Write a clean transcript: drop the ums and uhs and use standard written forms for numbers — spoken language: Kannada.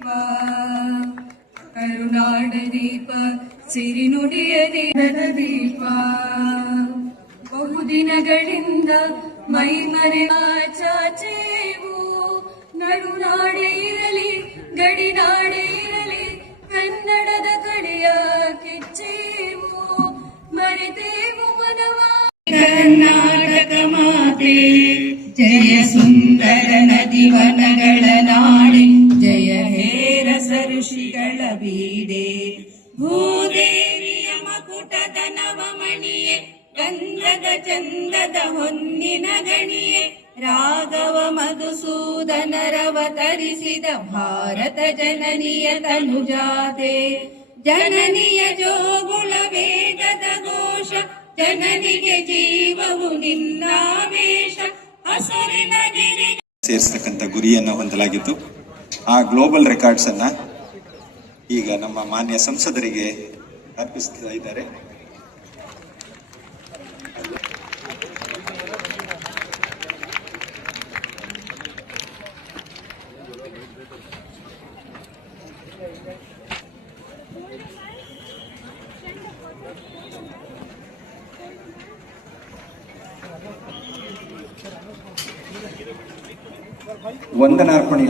ದೀಪ ಕರುನಾಡ ದೀಪ ಸಿರಿನುಡಿಯ ದೀಪ ಬಹುದಿನಗಳಿಂದ ಮೈಮರೆವ ಚಾಚೇವು ನಡುನಾಡೆ ಇರಲಿ ಗಡಿನಾಡೆ ಇರಲಿ ಕನ್ನಡದ ಕಡೆಯ ಕಿಚ್ಚೇವು ಮರೆತೇವು ಮನವ ಕರ್ನಾಟಕ ಮಾತೆ ಜಯ ಸುಂದರ ನದಿ ವನಗಳ ನಾಡೆ ಜಯ ಹೇರಸ ಋಷಿಗಳ ಬೀಡೆ ಭೂದೇವಿಯ ಮಕುಟದ ನವಮಣಿಯೇ ಗಂಧದ ಚಂದದ ಹೊನ್ನಿನ ಗಣಿಯೇ ರಾಘವ ಮಧುಸೂದನರವತರಿಸಿದ ಭಾರತ ಜನನಿಯ ತನುಜಾತೆ ಜನನಿಯ ಜೋಗುಳ ವೇಗದ ಘೋಷ ಜನನಿಗೆ ಜೀವವು ನಿನ್ನಾವೇಶ ಹಸುರಿನ ಗಿರಿ ಸೇರಿಸತಕ್ಕಂಥ ಗುರಿಯನ್ನು ಹೊಂದಲಾಗಿತ್ತು. ಆ ಗ್ಲೋಬಲ್ ರೆಕಾರ್ಡ್ಸ್ ಅನ್ನ ಈಗ ನಮ್ಮ ಮಾನ್ಯ ಸಂಸದರಿಗೆ ಅರ್ಪಿಸ್ತಾ ಇದ್ದಾರೆ. ವಂದನಾರ್ಪಣೆ